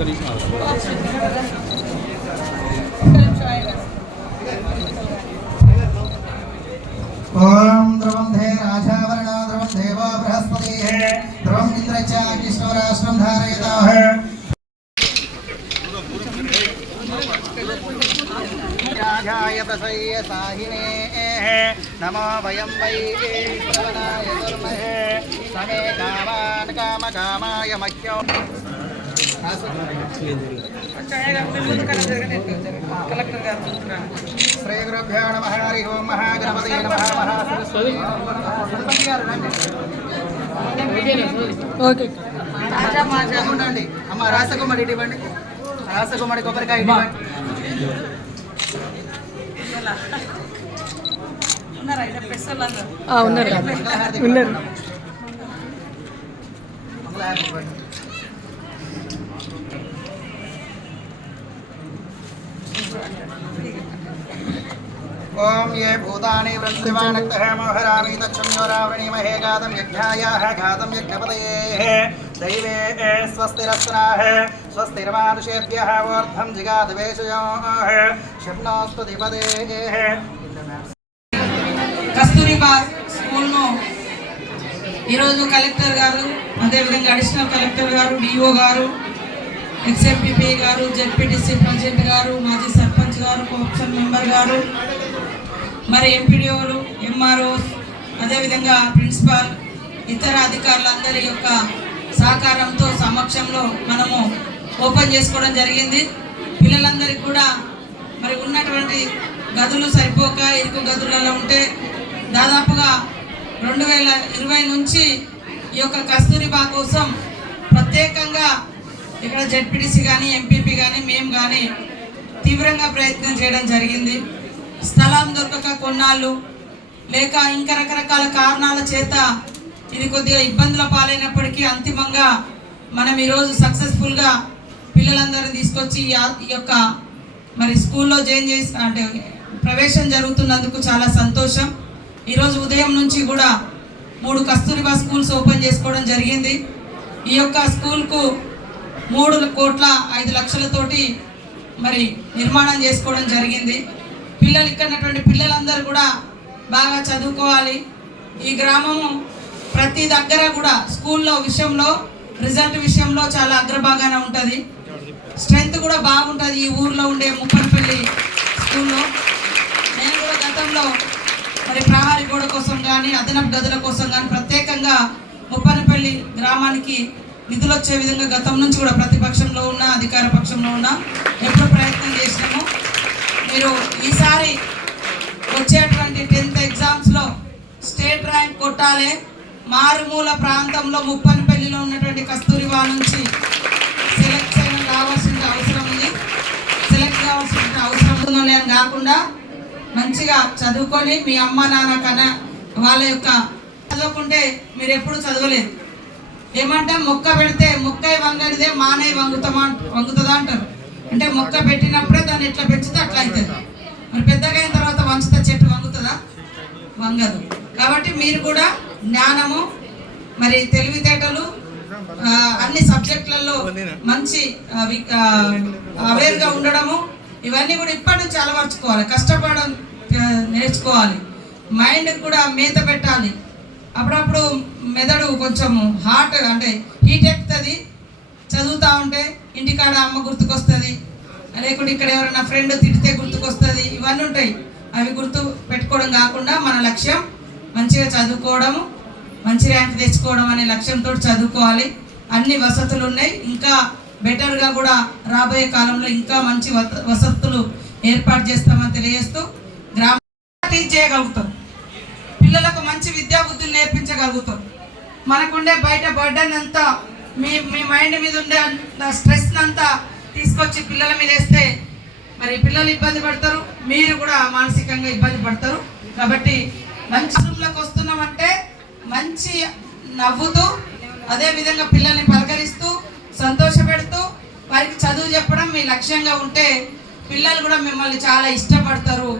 ओम द्रवम धे राजा वर्णा द्रवम देवा बृहस्पति है द्रवम इंद्र च विष्णु राष्ट्रम धारयता। है ध्याय प्रसय साहिने नमो वयं वै श्रवणाय कर्महे समे कामान् कामकामाय मह्यौ। కామాయ మహ్యో శ్రీ నమ హరి ఓం మహాగణపతి ఉండండి అమ్మ రాసకుమారి ఇటు ఇవ్వండి కొబ్బరికాయ ఇటు ఇవ్వండి ఉన్నారు. ఉన్నారు. మంగళహారతి ఇవ్వండి. ఓం ఏ భూతాని వృందివానక్తః మోహరామి తచ్చమ్యో రావణీమహే గాతం యజ్ఞాయాः గాతం యజ్ఞపతయేः దైవే స్వస్తిరస్రాः స్వస్తిర్మానుషేభ్యः ఊర్ధ్వం జిగాతవేషయోः శర్ణోస్తు దిపదేः కస్తూరిబా స్కూల్ను ఈరోజు కలెక్టర్ గారు అదేవిధంగా అడిషనల్ కలెక్టర్ గారు డిఓ గారు ఎక్స్ఎంపీపీ గారు జెడ్పీటీసీ ప్రెసిడెంట్ గారు మాజీ సర్పంచ్ గారు కోఆప్షన్ మెంబర్ గారు మరి ఎంపీడీఓలు ఎంఆర్ఓస్ అదేవిధంగా ప్రిన్సిపాల్ ఇతర అధికారులందరి యొక్క సహకారంతో సమక్షంలో మనము ఓపెన్ చేసుకోవడం జరిగింది. పిల్లలందరికీ కూడా మరి ఉన్నటువంటి గదులు సరిపోక ఇరుకు గదులలో ఉంటే దాదాపుగా రెండు వేల ఇరవై నుంచి ఈ యొక్క కస్తూరిబా కోసం ప్రత్యేకంగా ఇక్కడ జెడ్పీటీసీ కానీ ఎంపీపీ కానీ మేము కానీ తీవ్రంగా ప్రయత్నం చేయడం జరిగింది. స్థలం దొరకక కొన్నాళ్ళు లేక ఇంకా రకరకాల కారణాల చేత ఇది కొద్దిగా ఇబ్బందుల పాలైనప్పటికీ అంతిమంగా మనం ఈరోజు సక్సెస్ఫుల్గా పిల్లలందరినీ తీసుకొచ్చి ఈ ఈ యొక్క మరి స్కూల్లో జాయిన్ చేసి అంటే ప్రవేశం జరుగుతున్నందుకు చాలా సంతోషం. ఈరోజు ఉదయం నుంచి కూడా మూడు కస్తూరిబా స్కూల్స్ ఓపెన్ చేసుకోవడం జరిగింది. ఈ యొక్క స్కూల్కు మూడు కోట్ల ఐదు లక్షలతోటి మరి నిర్మాణం చేసుకోవడం జరిగింది. పిల్లలు ఇక్కడ పిల్లలందరూ కూడా బాగా చదువుకోవాలి. ఈ గ్రామము ప్రతి దగ్గర కూడా స్కూల్లో విషయంలో రిజల్ట్ విషయంలో చాలా అగ్రభాగాన ఉంటుంది. స్ట్రెంత్ కూడా బాగుంటుంది ఈ ఊర్లో ఉండే ముప్పనపల్లి స్కూల్లో. నేను కూడా గతంలో మరి ప్రహారీ గోడ కోసం కానీ అదనపు గదుల కోసం కానీ ప్రత్యేకంగా ముప్పనపల్లి గ్రామానికి నిధులు వచ్చే విధంగా గతం నుంచి కూడా ప్రతిపక్షంలో ఉన్న అధికార పక్షంలో ఉన్న ఎప్పుడు ప్రయత్నం చేసినాము. మీరు ఈసారి వచ్చేటువంటి టెన్త్ ఎగ్జామ్స్లో స్టేట్ ర్యాంక్ కొట్టాలి. మారుమూల ప్రాంతంలో ముప్పనపల్లిలో ఉన్నటువంటి కస్తూరివా నుంచి సెలెక్ట్ అయిన కావాల్సిన అవసరం ఉంది. సెలెక్ట్ కావాల్సిన అవసరం ఉందని కాకుండా మంచిగా చదువుకొని మీ అమ్మ నాన్న కన్నా వాళ్ళ యొక్క చదువుకుంటే మీరు ఎప్పుడు చదవలేదు. ఏమంటే మొక్క పెడితే మొక్క వంగనిదే మానే వంగుతామా వంగుతుందా అంటారు. అంటే మొక్క పెట్టినప్పుడే దాన్ని ఎట్లా పెంచితే అట్లా అవుతుంది. మరి పెద్దగా అయిన తర్వాత వంచుతా చెట్టు వంగుతుందా? వంగదు. కాబట్టి మీరు కూడా జ్ఞానము మరి తెలివితేటలు అన్ని సబ్జెక్టులలో మంచి అవేర్గా ఉండడము ఇవన్నీ కూడా ఇప్పటి నుంచి అలవర్చుకోవాలి. కష్టపడడం నేర్చుకోవాలి. మైండ్ కూడా మేత పెట్టాలి. అప్పుడప్పుడు మెదడు కొంచెం హార్ట్ అంటే హీట్ ఎక్కుతుంది. చదువుతూ ఉంటే ఇంటికాడ అమ్మ గుర్తుకొస్తుంది. లేకుంటే ఇక్కడ ఎవరైనా ఫ్రెండ్ తిడితే గుర్తుకొస్తుంది. ఇవన్నీ ఉంటాయి. అవి గుర్తు పెట్టుకోవడం కాకుండా మన లక్ష్యం మంచిగా చదువుకోవడము మంచి ర్యాంక్ తెచ్చుకోవడం అనే లక్ష్యంతో చదువుకోవాలి. అన్ని వసతులు ఉన్నాయి. ఇంకా బెటర్గా కూడా రాబోయే కాలంలో ఇంకా మంచి వసతులు ఏర్పాటు చేస్తామని తెలియజేస్తూ గ్రామ టీచ్ చేయగలుగుతాం పిల్లలకు మంచి విద్యా బుద్ధులు నేర్పించగలుగుతాం. మనకుండే బయట బర్డన్ అంతా మీ మీ మైండ్ మీద ఉండే స్ట్రెస్ అంతా తీసుకొచ్చి పిల్లల మీద వేస్తే మరి పిల్లలు ఇబ్బంది పడతారు మీరు కూడా మానసికంగా ఇబ్బంది పడతారు. కాబట్టి మంచి రూమ్లోకి వస్తున్నామంటే మంచి నవ్వుతూ అదే విధంగా పిల్లల్ని పలకరిస్తూ సంతోషపెడుతూ వారికి చదువు చెప్పడం మీ లక్ష్యంగా ఉంటే పిల్లలు కూడా మిమ్మల్ని చాలా ఇష్టపడతారు.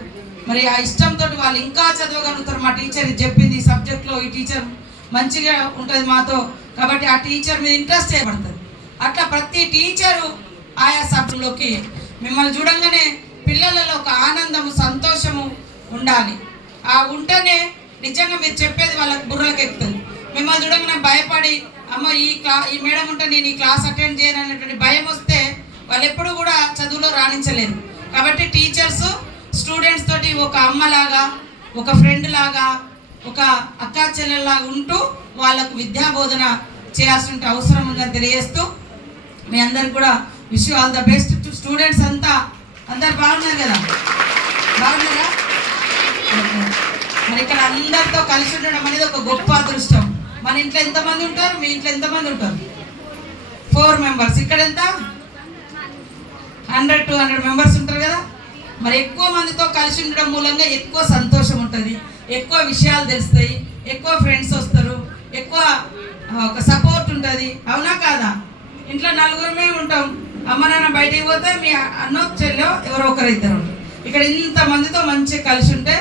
మరి ఆ ఇష్టంతో వాళ్ళు ఇంకా చదవగలుగుతారు. మా టీచర్ చెప్పింది ఈ సబ్జెక్ట్లో ఈ టీచర్ మంచిగా ఉంటుంది మాతో. కాబట్టి ఆ టీచర్ మీద ఇంట్రెస్ట్ చేయబడుతుంది అట్లా ప్రతి టీచరు ఆయా సభలోకి మిమ్మల్ని చూడంగానే పిల్లలలో ఒక ఆనందము సంతోషము ఉండాలి. ఆ ఉంటేనే నిజంగా మీరు చెప్పేది వాళ్ళకి బుర్రలకు ఎక్కుతుంది. మిమ్మల్ని చూడంగానే భయపడి అమ్మ ఈ క్లా ఈ మేడం ఉంటే నేను ఈ క్లాస్ అటెండ్ చేయను అనేటువంటి భయం వస్తే వాళ్ళు ఎప్పుడు కూడా చదువులో రాణించలేరు. కాబట్టి టీచర్స్ స్టూడెంట్స్ తోటి ఒక అమ్మలాగా ఒక ఫ్రెండ్ లాగా ఒక అక్కా చెల్లెల్లాగా ఉంటూ వాళ్ళకు విద్యా బోధన చేయాల్సిన అవసరం ఉందని తెలియజేస్తూ మీ అందరికి కూడా wish all the best to students అంతా అందరు బాగున్నారు కదా బాగున్నారా మరి ఇక్కడ అందరితో కలిసి ఉండడం అనేది ఒక గొప్ప అదృష్టం మన ఇంట్లో ఎంతమంది ఉంటారు మీ ఇంట్లో ఎంతమంది ఉంటారు ఫోర్ మెంబర్స్ ఇక్కడ ఎంత హండ్రెడ్ టూ హండ్రెడ్ మెంబర్స్ ఉంటారు కదా మరి ఎక్కువ మందితో కలిసి ఉండడం మూలంగా ఎక్కువ సంతోషం ఉంటుంది ఎక్కువ విషయాలు తెలుస్తాయి ఎక్కువ ఫ్రెండ్స్ వస్తారు ఎక్కువ ఒక సపోర్ట్ ఉంటుంది అవునా కాదా ఇంట్లో నలుగురమే ఉంటాం. అమ్మ నాన్న బయటికి పోతే మీ అన్నో చెల్లో ఎవరో ఒకరు ఇద్దరు ఇక్కడ ఇంత మందితో మంచిగా కలిసి ఉంటే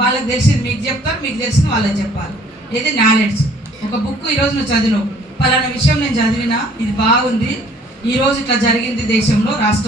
వాళ్ళకి తెలిసింది మీకు చెప్తారు మీకు తెలిసింది వాళ్ళకి చెప్పాలి. ఇది నాలెడ్జ్ ఒక బుక్ ఈరోజు నువ్వు చదివినావు. పలానా విషయం నేను చదివినా ఇది బాగుంది. ఈరోజు ఇట్లా జరిగింది దేశంలో రాష్ట్రం